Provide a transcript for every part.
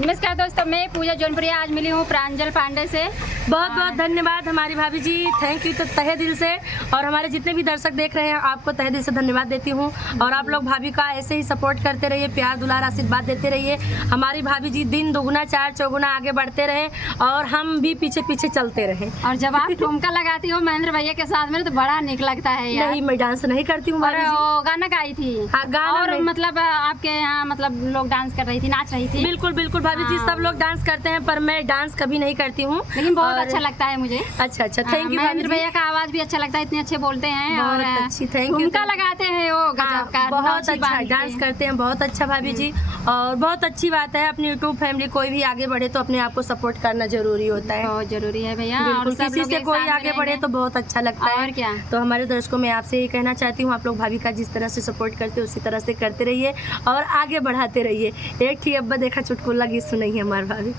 नमस्कार दोस्तों, मैं पूजा जौनपुरिया आज मिली हूँ प्रांजल पांडे से। बहुत बहुत धन्यवाद हमारी भाभी जी, थैंक यू तो तहे दिल से। और हमारे जितने भी दर्शक देख रहे हैं आपको तहे दिल से धन्यवाद देती हूँ। और आप लोग भाभी का ऐसे ही सपोर्ट करते रहिए, प्यार दुलार आशीर्वाद देते रहिए। हमारी भाभी जी दिन दुगुना चार चौगुना आगे बढ़ते रहें और हम भी पीछे पीछे चलते रहें। और जब आप ठुमका लगाती हो महेंद्र भैया के साथ में तो बड़ा निक लगता है यार। नहीं, मैं डांस नहीं करती हूँ भाभी जी। वो गाना गाई थी। हाँ, गाना और मतलब आपके यहाँ मतलब लोग डांस कर रही थी, नाच रही थी। बिल्कुल बिल्कुल भाभी जी, सब लोग डांस करते हैं पर मैं डांस कभी नहीं करती हूँ, लेकिन बहुत अच्छा लगता है मुझे। अच्छा अच्छा, थैंक यू। महेंद्र भैया का आवाज भी अच्छा लगता है, इतने अच्छे बोलते हैं और अच्छी, थैंक यू। ठुमका लगाते हैं वो गजब का, बहुत अच्छा डांस करते हैं, बहुत अच्छा भाभी जी। और बहुत अच्छी बात है, अपनी यूट्यूब फैमिली कोई भी आगे बढ़े तो अपने आप को सपोर्ट करना जरूरी होता है, बहुत जरूरी है भैया। बिल्कुल, किसी से कोई आगे बढ़े तो बहुत अच्छा लगता है। और क्या। तो हमारे दर्शकों में आपसे ये कहना चाहती हूँ, आप लोग भाभी का जिस तरह से सपोर्ट करते हैं उसी तरह से करते रहिए और आगे बढ़ाते रहिए। एक थी अब्बा देखा चुटकुला गीत सुनाई हमारे भाभी।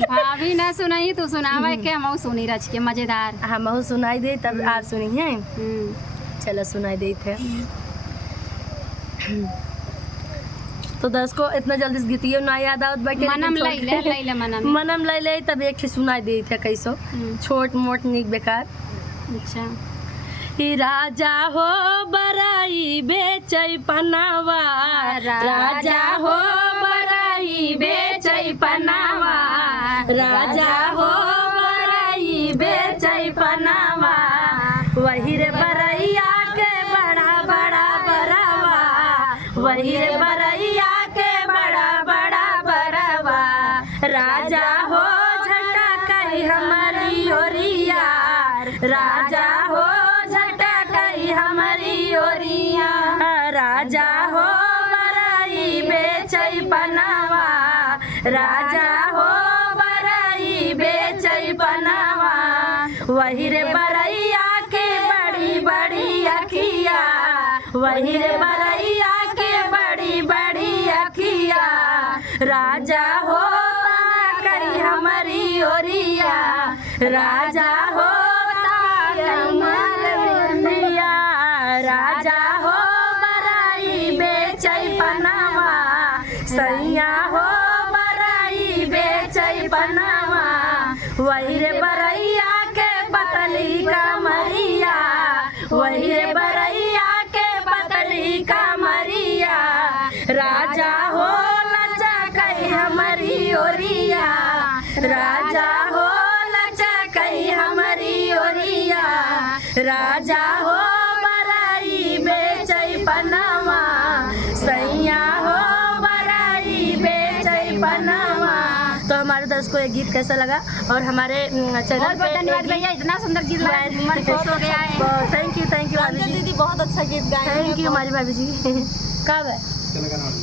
भाभी ना सुनाई तो सुनावा के हम सुनी रच के मजेदार। हम सुनाई दे तब आप सुनी है। चलो सुनाई दे थे। तो दर्शकों इतना जल्दी से गीतियों ना याद आवत बाटे, मनम लैले मनम लैले तब एक थी सुनाई दे थे कैसो छोट मोट निक बेकार। अच्छा। कि राजा हो बराई बेचै पनावा, राजा हो बराई बेचै पनावा, राजा हो बराई बेचै पनावा, वही रे बरैया के बड़ा बड़ा बरावा, वही रे बरैया के बड़ा बड़ा बरावा, राजा हो झटकई हमारी ओरिया, राजा हो झटकई हमारी ओरिया, राजा हो बराई बेचै पनावा, राजा हो बराई बेचै पनावा, वही रे बरैया के बड़ी बड़ी अखिया, वही रे बरैया के बड़ी बड़ी अखिया, राजा हो ताकई हमारी ओरिया, राजा हो ताकई हमारी ओरिया, राजा हो बराई बेचै पनावा, सैया हो बराई बेचै पनावा, वही रे बरैया के पतली कमरिया, वही रे बरैया के पतली कमरिया, राजा हो लचकई हमारी ओरिया, राजा हो लचकई हमारी ओरिया, राजा हो बराई बेचै पनावा, सैया हो बराई बेचै पनावा। तो हमारे दर्शकों ये गीत कैसा लगा और हमारे चैनल पे धन्यवाद भैया, इतना सुंदर गीत गाया, मन खुश हो गया है। थैंक यू भाभी जी, दीदी बहुत अच्छा गीत गाए। थैंक यू हमारी भाभी जी। कब है